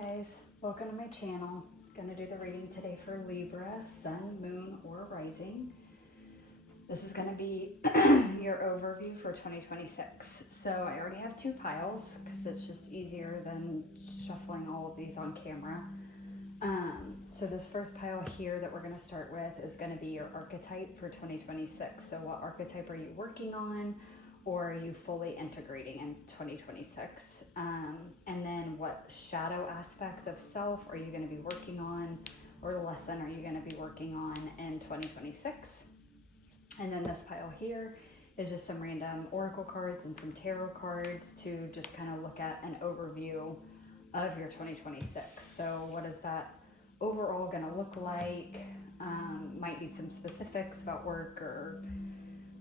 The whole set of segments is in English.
guys, welcome to my channel. I'm going to do the reading today for Libra, Sun, Moon, or Rising. This is going to be your overview for 2026. So I already have two piles because it's just easier than shuffling all of these on camera. So this first pile here that we're going to start with is going to be your archetype for 2026. So what archetype are you working on? Or are you fully integrating in 2026? And then what shadow aspect of self are you going to be working on, or lesson are you going to be working on in 2026? And then this pile here is just some random oracle cards and some tarot cards to just kind of look at an overview of your 2026. So what is that overall going to look like? Might be some specifics about work or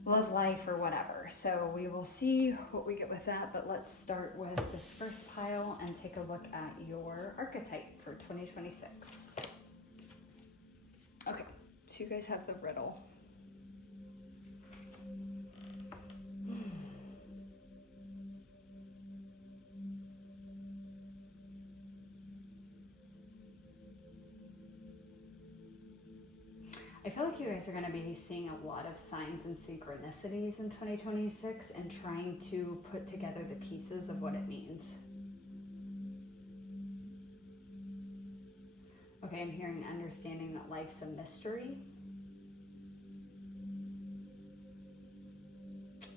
love life or whatever. So we will see what we get with that, but let's start with this first pile and take a look at your archetype for 2026. Okay, so you guys have the riddle. I feel like you guys are going to be seeing a lot of signs and synchronicities in 2026 and trying to put together the pieces of what it means. Okay, I'm hearing understanding that life's a mystery.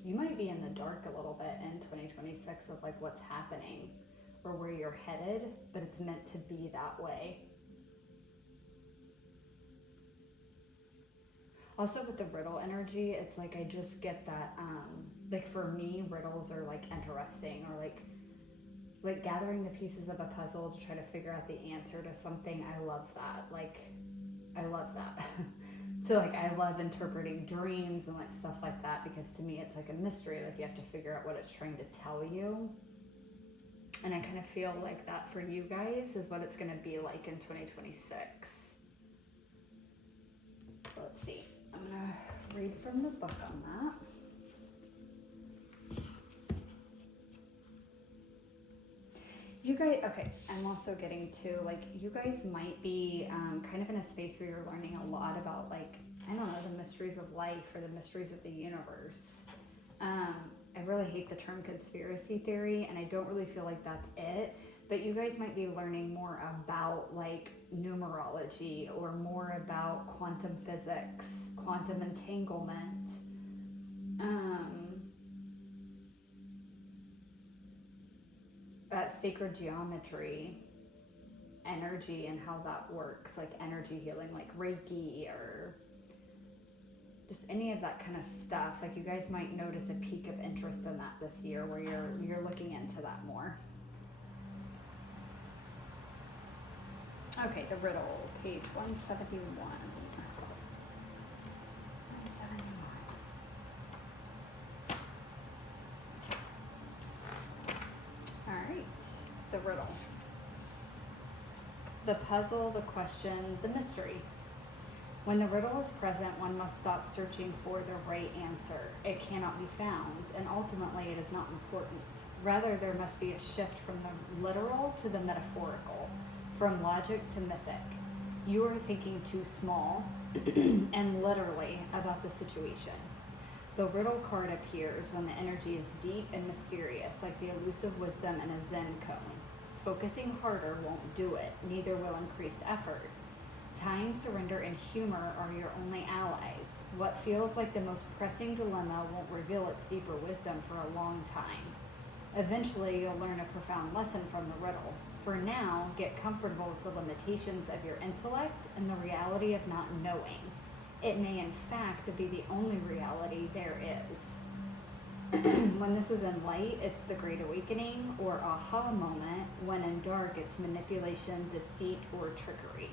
You might be in the dark a little bit in 2026 of like what's happening or where you're headed, but it's meant to be that way. Also with the riddle energy, it's like I just get that, like for me, riddles are like interesting, or like gathering the pieces of a puzzle to try to figure out the answer to something. I love that. Like, I love that. So like I love interpreting dreams and like stuff like that, because to me it's like a mystery. Like you have to figure out what it's trying to tell you. And I kind of feel like that for you guys is what it's going to be like in 2026. Let's see. I'm going to read from the book on that. You guys, okay, I'm also getting to, like, you guys might be kind of in a space where you're learning a lot about, like, I don't know, the mysteries of life or the mysteries of the universe. I really hate the term conspiracy theory, and I don't really feel like that's it. But you guys might be learning more about like numerology or more about quantum physics, quantum entanglement, sacred geometry, energy and how that works, like energy healing, like Reiki, or just any of that kind of stuff. Like you guys might notice a peak of interest in that this year where you're looking into that more. Okay, the riddle, page 171. 171. All right, the riddle. The puzzle, the question, the mystery. When the riddle is present, one must stop searching for the right answer. It cannot be found, and ultimately it is not important. Rather, there must be a shift from the literal to the metaphorical, from logic to mythic. You are thinking too small and literally about the situation. The riddle card appears when the energy is deep and mysterious, like the elusive wisdom in a Zen cone. Focusing harder won't do it, neither will increased effort. Time, surrender, and humor are your only allies. What feels like the most pressing dilemma won't reveal its deeper wisdom for a long time. Eventually, you'll learn a profound lesson from the riddle. For now, get comfortable with the limitations of your intellect and the reality of not knowing. It may, in fact, be the only reality there is. When this is in light, it's the Great Awakening or aha moment. When in dark, it's manipulation, deceit, or trickery.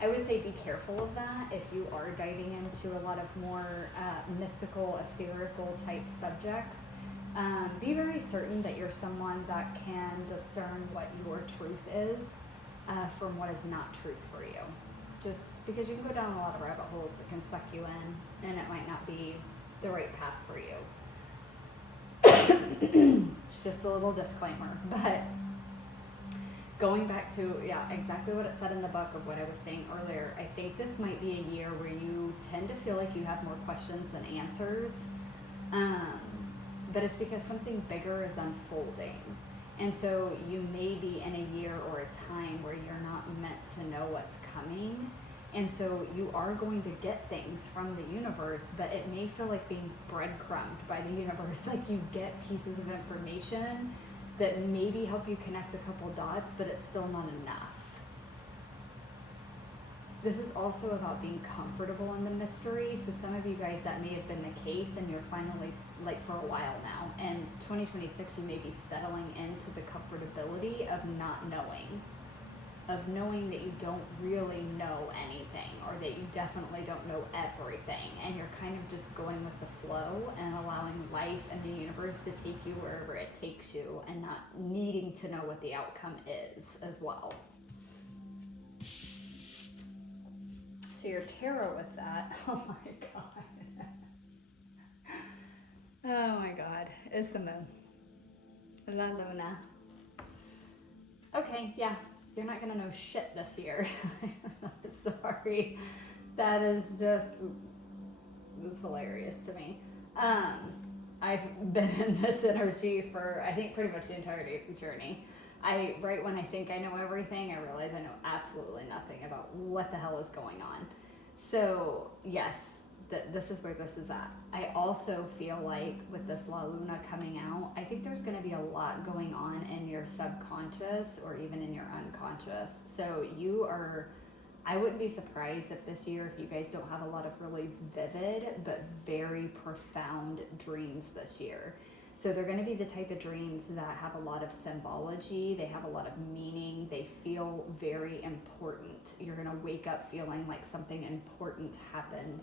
I would say be careful of that if you are diving into a lot of more mystical, etherical type subjects. Be very certain that you're someone that can discern what your truth is from what is not truth for you. Just because you can go down a lot of rabbit holes that can suck you in, and it might not be the right path for you. It's just a little disclaimer, but going back to, yeah, exactly what it said in the book of what I was saying earlier, I think this might be a year where you tend to feel like you have more questions than answers. But it's because something bigger is unfolding. And so you may be in a year or a time where you're not meant to know what's coming. And so you are going to get things from the universe, but it may feel like being breadcrumbed by the universe. Like you get pieces of information that maybe help you connect a couple dots, but it's still not enough. This is also about being comfortable in the mystery. So some of you guys, that may have been the case, and you're finally, like for a while now. And 2026, you may be settling into the comfortability of not knowing. Of knowing that you don't really know anything, or that you definitely don't know everything. And you're kind of just going with the flow and allowing life and the universe to take you wherever it takes you, and not needing to know what the outcome is as well. So your tarot with that, oh my God. Oh my God, is the moon. La Luna. Okay, yeah, you're not gonna know shit this year. Sorry, that is just, it's hilarious to me. I've been in this energy for, I think, pretty much the entirety of the journey. Right when I think I know everything, I realize I know absolutely nothing about what the hell is going on. So yes, this is where this is at. I also feel like with this La Luna coming out, I think there's going to be a lot going on in your subconscious or even in your unconscious. So I wouldn't be surprised if this year, if you guys don't have a lot of really vivid but very profound dreams this year. So they're going to be the type of dreams that have a lot of symbology, they have a lot of meaning, they feel very important. You're going to wake up feeling like something important happened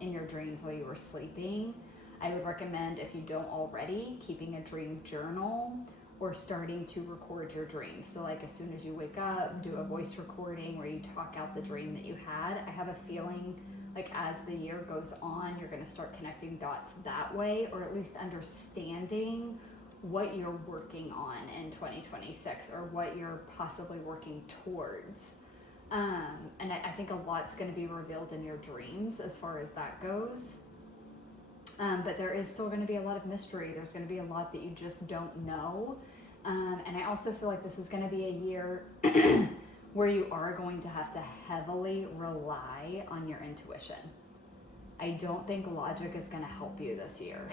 in your dreams while you were sleeping. I would recommend, if you don't already, keeping a dream journal or starting to record your dreams. So like as soon as you wake up, do a voice recording where you talk out the dream that you had. I have a feeling like as the year goes on, you're going to start connecting dots that way, or at least understanding what you're working on in 2026 or what you're possibly working towards. And I think a lot's going to be revealed in your dreams as far as that goes. But there is still going to be a lot of mystery. There's going to be a lot that you just don't know. And I also feel like this is going to be a year where you are going to have to heavily rely on your intuition. I don't think logic is going to help you this year.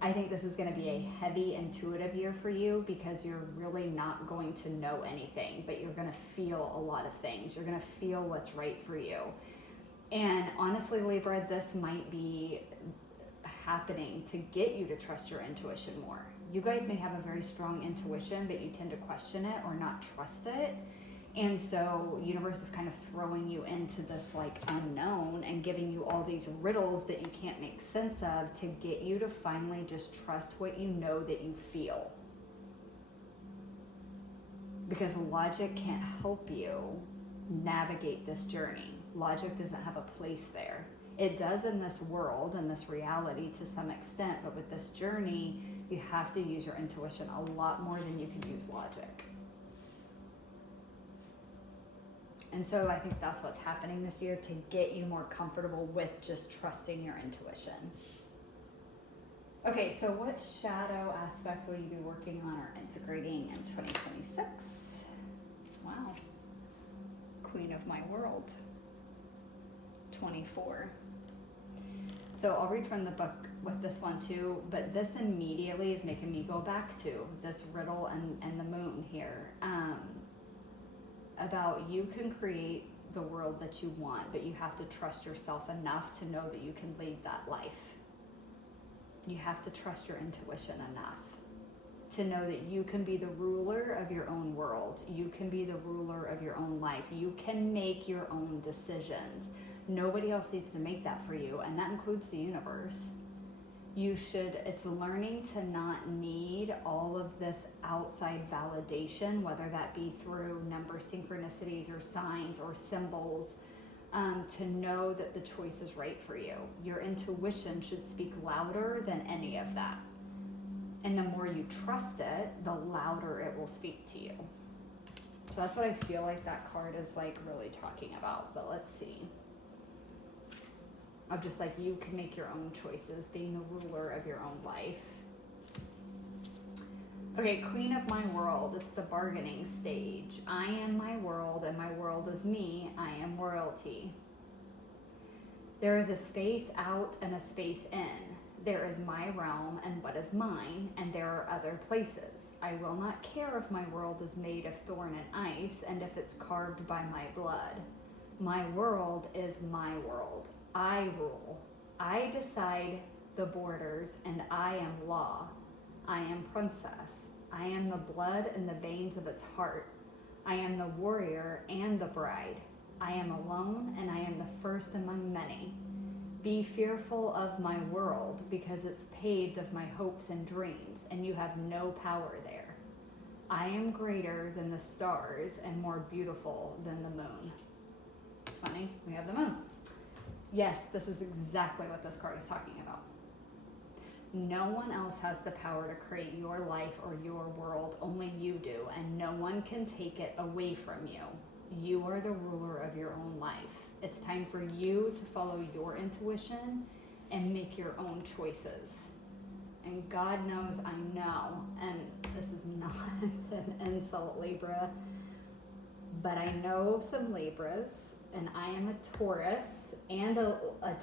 I think this is going to be a heavy intuitive year for you, because you're really not going to know anything, but you're going to feel a lot of things. You're going to feel what's right for you. And honestly, Libra, this might be happening to get you to trust your intuition more. You guys may have a very strong intuition, but you tend to question it or not trust it. And so universe is kind of throwing you into this like unknown and giving you all these riddles that you can't make sense of to get you to finally just trust what you know that you feel. Because logic can't help you navigate this journey. Logic doesn't have a place there. It does in this world and this reality to some extent, but with this journey, you have to use your intuition a lot more than you can use logic. And so I think that's what's happening this year to get you more comfortable with just trusting your intuition. Okay, so what shadow aspect will you be working on or integrating in 2026? Wow. Queen of my world. 24. So I'll read from the book with this one too, but this immediately is making me go back to this riddle and the moon here. About you can create the world that you want, but you have to trust yourself enough to know that you can lead that life. You have to trust your intuition enough to know that you can be the ruler of your own world. You can be the ruler of your own life. You can make your own decisions. Nobody else needs to make that for you, and that includes the universe. It's learning to not need all of this outside validation, whether that be through number synchronicities or signs or symbols, to know that the choice is right for you. Your intuition should speak louder than any of that. And the more you trust it, the louder it will speak to you. So that's what I feel like that card is like really talking about. But let's see. Of just like you can make your own choices, being the ruler of your own life. Okay, Queen of my world. It's the bargaining stage. I am my world and my world is me. I am royalty. There is a space out and a space in. There is my realm and what is mine, and there are other places. I will not care if my world is made of thorn and ice, and if it's carved by my blood. My world is my world. I rule. I decide the borders, and I am law. I am princess. I am the blood in the veins of its heart. I am the warrior and the bride. I am alone, and I am the first among many. Be fearful of my world, because it's paved of my hopes and dreams, and you have no power there. I am greater than the stars and more beautiful than the moon. It's funny, we have the moon. Yes, this is exactly what this card is talking about. No one else has the power to create your life or your world, only you do, and no one can take it away from you. You are the ruler of your own life. It's time for you to follow your intuition and make your own choices. And God knows I know, and this is not an insult, Libra, but I know some Libras, and I am a Taurus, and a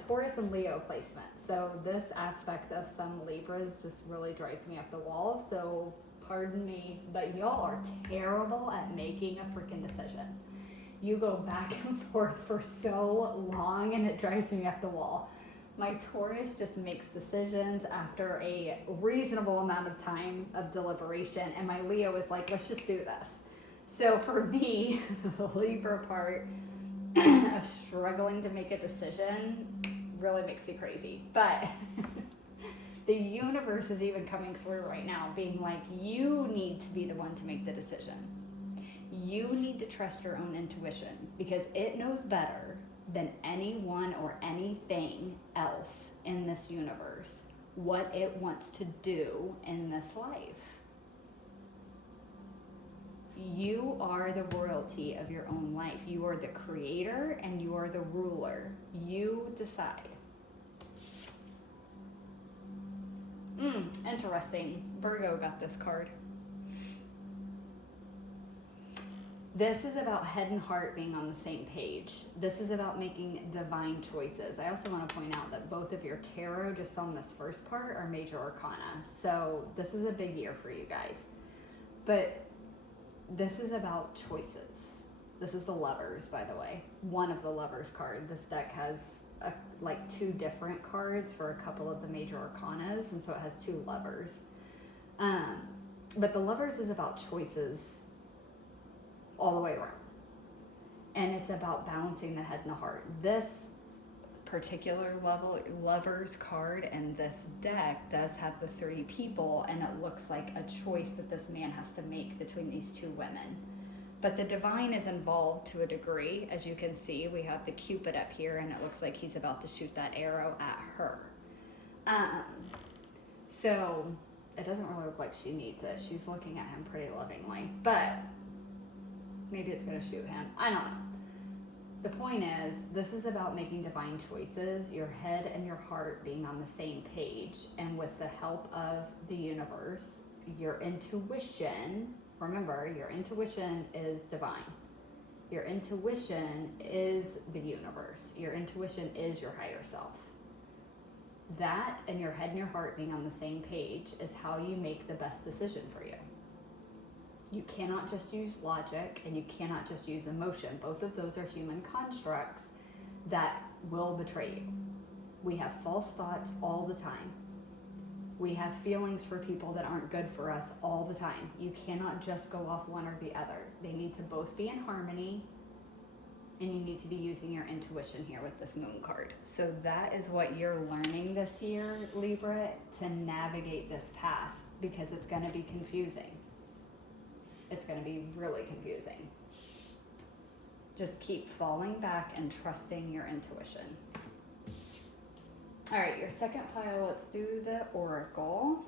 Taurus and Leo placement. So this aspect of some Libras just really drives me up the wall. So pardon me, but y'all are terrible at making a freaking decision. You go back and forth for so long and it drives me up the wall. My Taurus just makes decisions after a reasonable amount of time of deliberation, and my Leo is like, let's just do this. So for me, the Libra part of struggling to make a decision really makes me crazy. But the universe is even coming through right now, being like, you need to be the one to make the decision. You need to trust your own intuition, because it knows better than anyone or anything else in this universe what it wants to do in this life. You are the royalty of your own life. You are the creator and you are the ruler. You decide. Interesting. Virgo got this card. This is about head and heart being on the same page. This is about making divine choices. I also want to point out that both of your tarot, just on this first part, are major arcana. So this is a big year for you guys. But this is about choices. This is the Lovers, by the way. One of the Lovers card. This deck has like two different cards for a couple of the major arcanas, and so it has two Lovers. But the Lovers is about choices all the way around. And it's about balancing the head and the heart. This particular Lovers card and this deck does have the three people, and it looks like a choice that this man has to make between these two women. But the divine is involved to a degree. As you can see, we have the Cupid up here, and it looks like he's about to shoot that arrow at her. So it doesn't really look like she needs it. She's looking at him pretty lovingly, but maybe it's gonna shoot him. I don't know. The point is, this is about making divine choices, your head and your heart being on the same page, and with the help of the universe, your intuition. Remember, your intuition is divine. Your intuition is the universe. Your intuition is your higher self. That and your head and your heart being on the same page is how you make the best decision for you. You cannot just use logic, and you cannot just use emotion. Both of those are human constructs that will betray you. We have false thoughts all the time. We have feelings for people that aren't good for us all the time. You cannot just go off one or the other. They need to both be in harmony, and you need to be using your intuition here with this moon card. So that is what you're learning this year, Libra, to navigate this path, because it's going to be confusing. It's going to be really confusing. Just keep falling back and trusting your intuition. All right, your second pile, let's do the Oracle.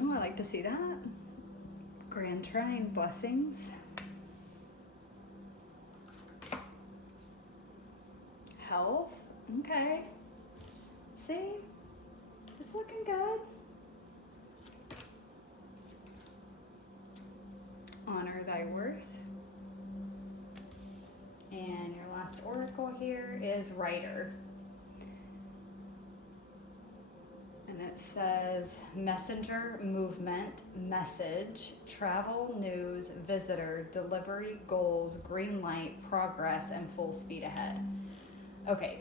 Oh, I like to see that. Grand Trine, blessings. Health, okay. See, it's looking good. Honor thy worth. And your last oracle here is Rider. And it says messenger, movement, message, travel, news, visitor, delivery, goals, green light, progress, and full speed ahead. Okay,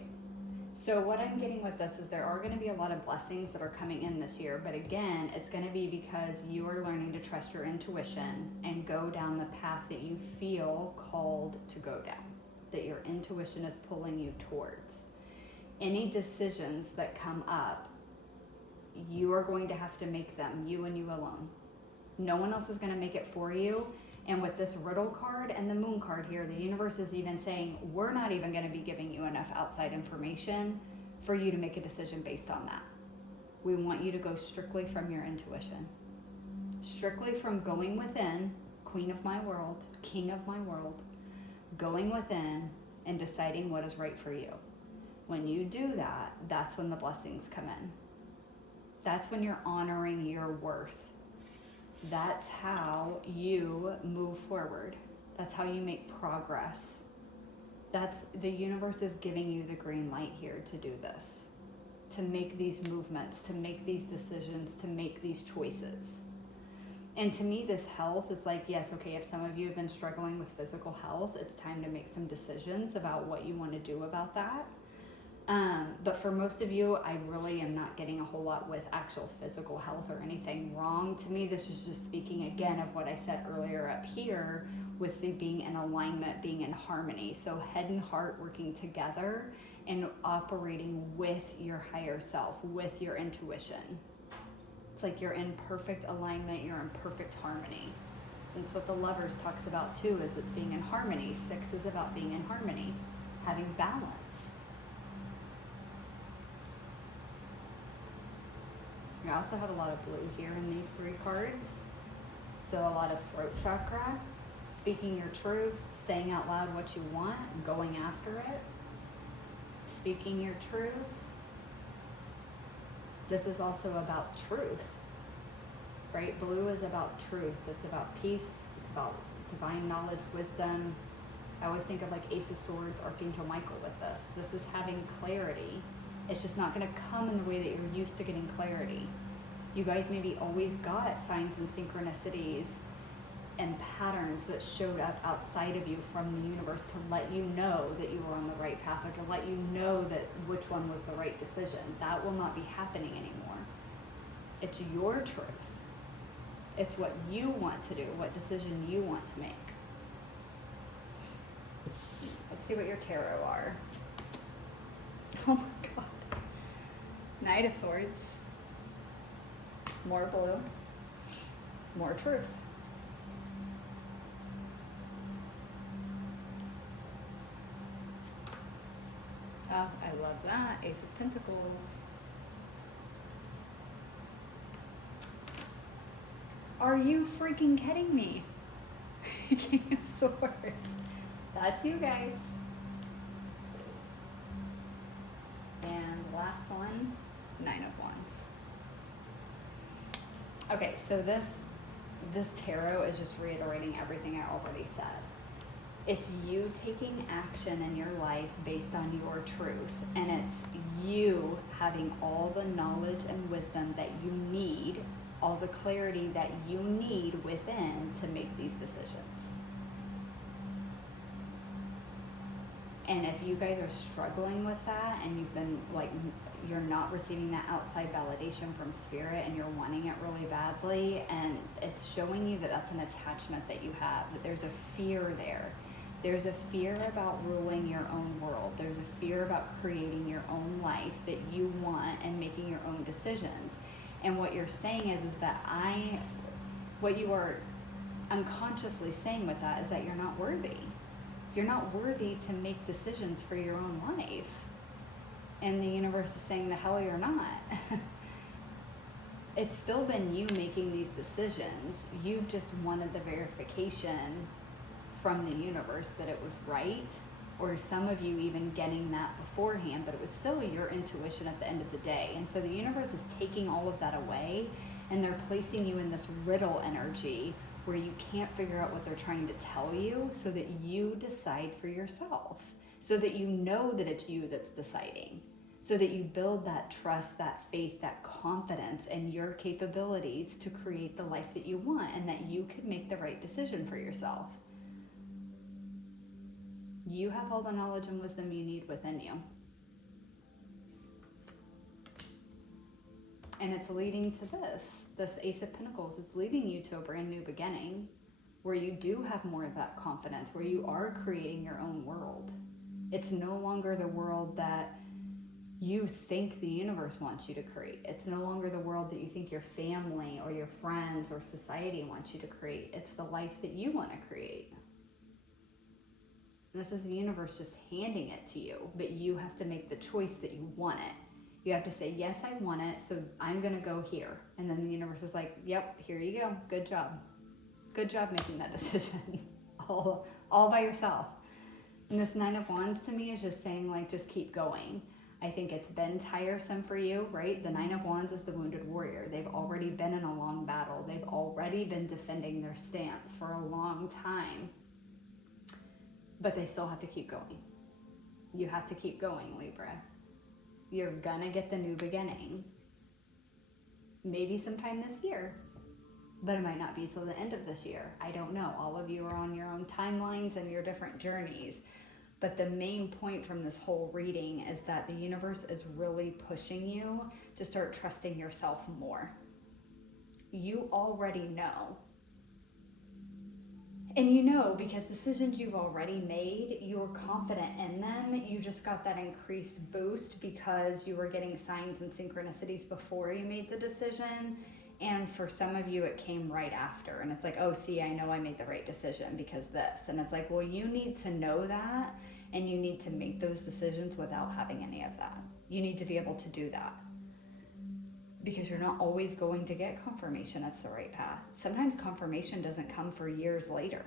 so what I'm getting with this is there are going to be a lot of blessings that are coming in this year, but again, it's going to be because you are learning to trust your intuition and go down the path that you feel called to go down, that your intuition is pulling you towards. Any decisions that come up, you are going to have to make them, you and you alone. No one else is going to make it for you. And with this riddle card and the moon card here, the universe is even saying, we're not even going to be giving you enough outside information for you to make a decision based on that. We want you to go strictly from your intuition. Strictly from going within, queen of my world, king of my world, going within and deciding what is right for you. When you do that, that's when the blessings come in. That's when you're honoring your worth. That's how you move forward. That's how you make progress. That's the universe is giving you the green light here to do this, to make these movements, to make these decisions, to make these choices. And to me, this health is like, yes, okay, if some of you have been struggling with physical health, it's time to make some decisions about what you want to do about that. But for most of you, I really am not getting a whole lot with actual physical health or anything wrong. To me, this is just speaking again of what I said earlier up here with the being in alignment, being in harmony. So head and heart working together and operating with your higher self, with your intuition. It's like you're in perfect alignment, you're in perfect harmony. That's what the Lovers talks about too, is it's being in harmony. 6 is about being in harmony, having balance. You also have a lot of blue here in these 3 cards. So a lot of throat chakra, speaking your truth, saying out loud what you want, going after it, speaking your truth. This is also about truth, right? Blue is about truth. It's about peace. It's about divine knowledge, wisdom. I always think of like Ace of Swords, Archangel Michael with this. This is having clarity. It's just not going to come in the way that you're used to getting clarity. You guys maybe always got signs and synchronicities and patterns that showed up outside of you from the universe to let you know that you were on the right path, or to let you know that which one was the right decision. That will not be happening anymore. It's your truth. It's what you want to do, what decision you want to make. Let's see what your tarot are. Oh my God. Knight of Swords. More blue. More truth. Oh, I love that. Ace of Pentacles. Are you freaking kidding me? King of Swords. That's you guys. And the last one, 9 of Wands. Okay, so this tarot is just reiterating everything I already said. It's you taking action in your life based on your truth, and it's you having all the knowledge and wisdom that you need, all the clarity that you need within to make these decisions. And if you guys are struggling with that and you've been like, you're not receiving that outside validation from spirit and you're wanting it really badly, and it's showing you that that's an attachment that you have, that there's a fear there. There's a fear about ruling your own world. There's a fear about creating your own life that you want and making your own decisions. And what you're saying is that what you are unconsciously saying with that is that you're not worthy. You're not worthy to make decisions for your own life. And the universe is saying, the hell you're not. it's still been you making these decisions. You've just wanted the verification from the universe that it was right, or some of you even getting that beforehand, but it was still your intuition at the end of the day. And so the universe is taking all of that away, and they're placing you in this riddle energy where you can't figure out what they're trying to tell you, so that you decide for yourself, so that you know that it's you that's deciding, so that you build that trust, that faith, that confidence in your capabilities to create the life that you want, and that you can make the right decision for yourself. You have all the knowledge and wisdom you need within you. And it's leading to this Ace of Pentacles. It's leading you to a brand new beginning where you do have more of that confidence, where you are creating your own world. It's no longer the world that you think the universe wants you to create. It's no longer the world that you think your family or your friends or society wants you to create. It's the life that you want to create. This is the universe just handing it to you, but you have to make the choice that you want it. You have to say, yes, I want it, so I'm going to go here. And then the universe is like, yep, here you go. Good job. Good job making that decision all by yourself. And this Nine of Wands to me is just saying, like, just keep going. I think it's been tiresome for you, right? The Nine of Wands is the wounded warrior. They've already been in a long battle. They've already been defending their stance for a long time. But they still have to keep going. You have to keep going, Libra. You're gonna get the new beginning. Maybe sometime this year, but it might not be till the end of this year. I don't know. All of you are on your own timelines and your different journeys. But the main point from this whole reading is that the universe is really pushing you to start trusting yourself more. You already know. And you know, because decisions you've already made, you're confident in them. You just got that increased boost because you were getting signs and synchronicities before you made the decision. And for some of you, it came right after. And it's like, oh, see, I know I made the right decision because this. And it's like, well, you need to know that. And you need to make those decisions without having any of that. You need to be able to do that. Because you're not always going to get confirmation that's the right path. Sometimes confirmation doesn't come for years later.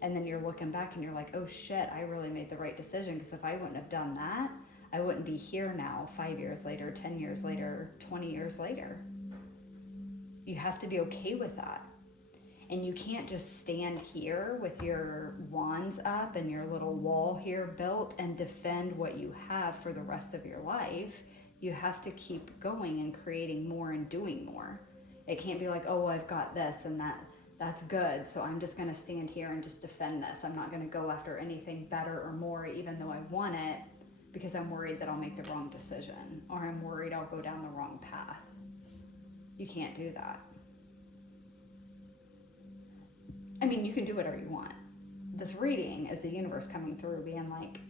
And then you're looking back and you're like, oh shit, I really made the right decision, because if I wouldn't have done that, I wouldn't be here now 5 years later, 10 years later, 20 years later. You have to be okay with that. And you can't just stand here with your wands up and your little wall here built and defend what you have for the rest of your life. You have to keep going and creating more and doing more. It can't be like, oh, I've got this and that's good, so I'm just going to stand here and just defend this. I'm not going to go after anything better or more, even though I want it, because I'm worried that I'll make the wrong decision, or I'm worried I'll go down the wrong path. You can't do that. I mean, you can do whatever you want. This reading is the universe coming through being like,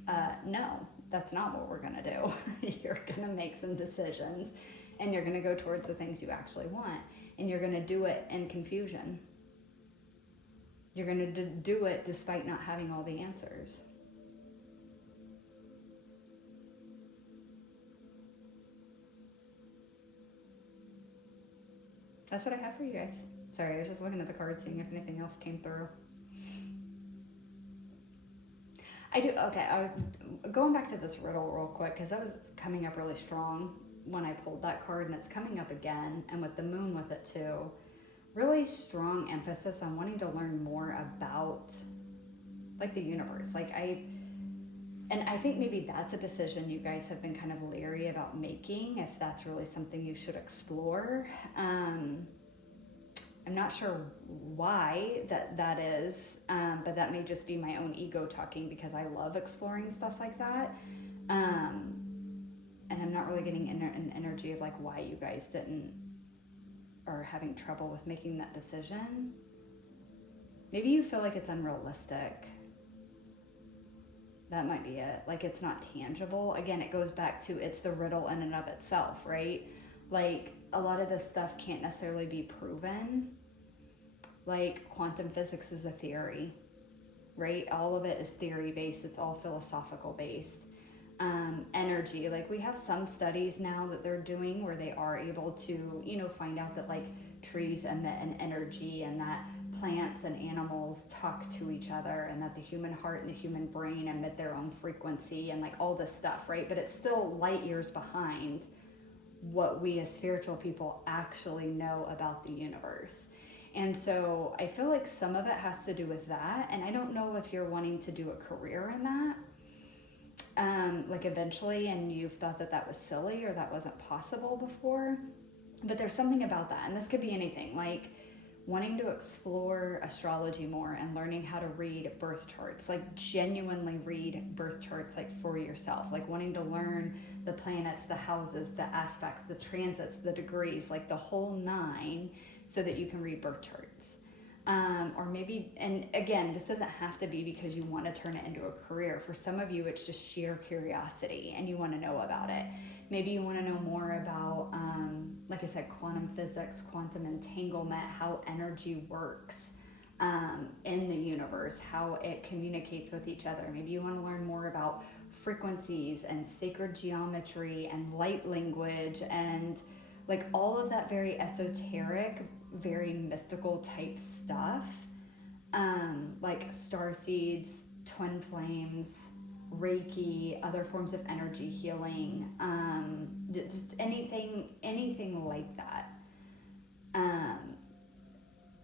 no, that's not what we're going to do. You're going to make some decisions, and you're going to go towards the things you actually want, and you're going to do it in confusion. You're going to do it despite not having all the answers. That's what I have for you guys. Sorry, I was just looking at the cards, seeing if anything else came through. Going back to this riddle real quick, because that was coming up really strong when I pulled that card, and it's coming up again, and with the moon with it too. Really strong emphasis on wanting to learn more about, like, the universe. And I think maybe that's a decision you guys have been kind of leery about making, if that's really something you should explore. I'm not sure why that is, but that may just be my own ego talking, because I love exploring stuff like that. And I'm not really getting an energy of like why you guys are having trouble with making that decision. Maybe you feel like it's unrealistic. That might be it. Like, it's not tangible. Again, it goes back to, it's the riddle in and of itself, right? Like, a lot of this stuff can't necessarily be proven. Like, quantum physics is a theory, right? All of it is theory based. It's all philosophical based. energy. Like we have some studies now that they're doing where they are able to, find out that like trees emit an energy and that plants and animals talk to each other and that the human heart and the human brain emit their own frequency and like all this stuff, right? But it's still light years behind what we as spiritual people actually know about the universe. And so I feel like some of it has to do with that. And I don't know if you're wanting to do a career in that, like eventually, and you've thought that that was silly or that wasn't possible before. But there's something about that. And this could be anything, like wanting to explore astrology more and learning how to read birth charts, like genuinely read birth charts, like for yourself, like wanting to learn the planets, the houses, the aspects, the transits, the degrees, like the whole nine, so that you can read birth charts. Or maybe, and again, this doesn't have to be because you want to turn it into a career. For some of you, it's just sheer curiosity and you want to know about it. Maybe you want to know more about, like I said, quantum physics, quantum entanglement, how energy works in the universe, how it communicates with each other. Maybe you want to learn more about frequencies and sacred geometry and light language and like all of that very esoteric, very mystical type stuff, like star seeds, twin flames, Reiki, other forms of energy healing, just anything like that.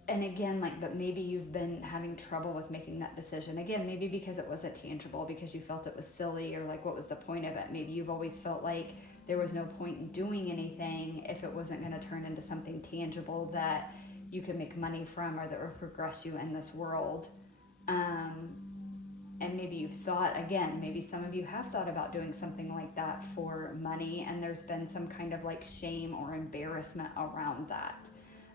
And again, like, but maybe you've been having trouble with making that decision. Again, maybe because it wasn't tangible, because you felt it was silly, or like, what was the point of it? Maybe you've always felt like there was no point in doing anything if it wasn't going to turn into something tangible that you could make money from or that would progress you in this world. And maybe you've thought, again, maybe some of you have thought about doing something like that for money, and there's been some kind of like shame or embarrassment around that.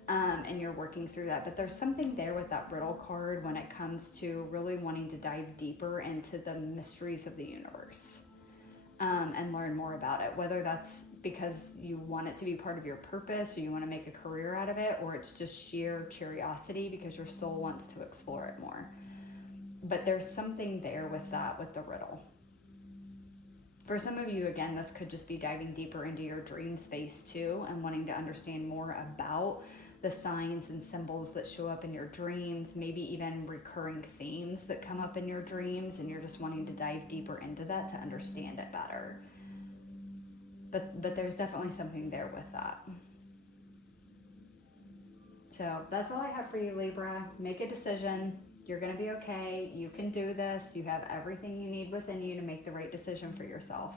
And you're working through that. But there's something there with that brittle card when it comes to really wanting to dive deeper into the mysteries of the universe, and learn more about it, whether that's because you want it to be part of your purpose or you want to make a career out of it, or it's just sheer curiosity because your soul wants to explore it more. But there's something there with that, with the riddle. For some of you, again, this could just be diving deeper into your dream space too and wanting to understand more about the signs and symbols that show up in your dreams, maybe even recurring themes that come up in your dreams, and you're just wanting to dive deeper into that to understand it better. But there's definitely something there with that. So that's all I have for you, Libra. Make a decision. You're going to be okay. You can do this. You have everything you need within you to make the right decision for yourself.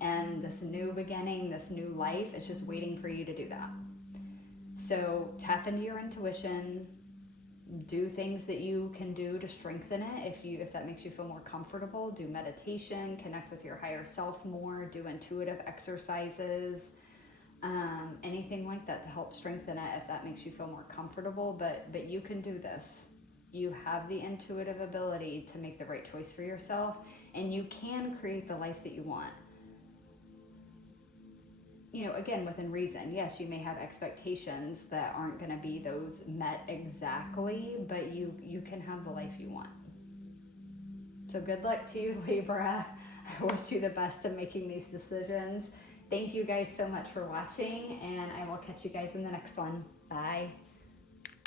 And this new beginning, this new life, is just waiting for you to do that. So tap into your intuition, do things that you can do to strengthen it. If that makes you feel more comfortable, do meditation, connect with your higher self more, do intuitive exercises, anything like that to help strengthen it if that makes you feel more comfortable. But you can do this. You have the intuitive ability to make the right choice for yourself, and you can create the life that you want. Again, within reason. Yes, you may have expectations that aren't going to be those met exactly, but you can have the life you want. So good luck to you, Libra. I wish you the best in making these decisions. Thank you guys so much for watching, and I will catch you guys in the next one. Bye.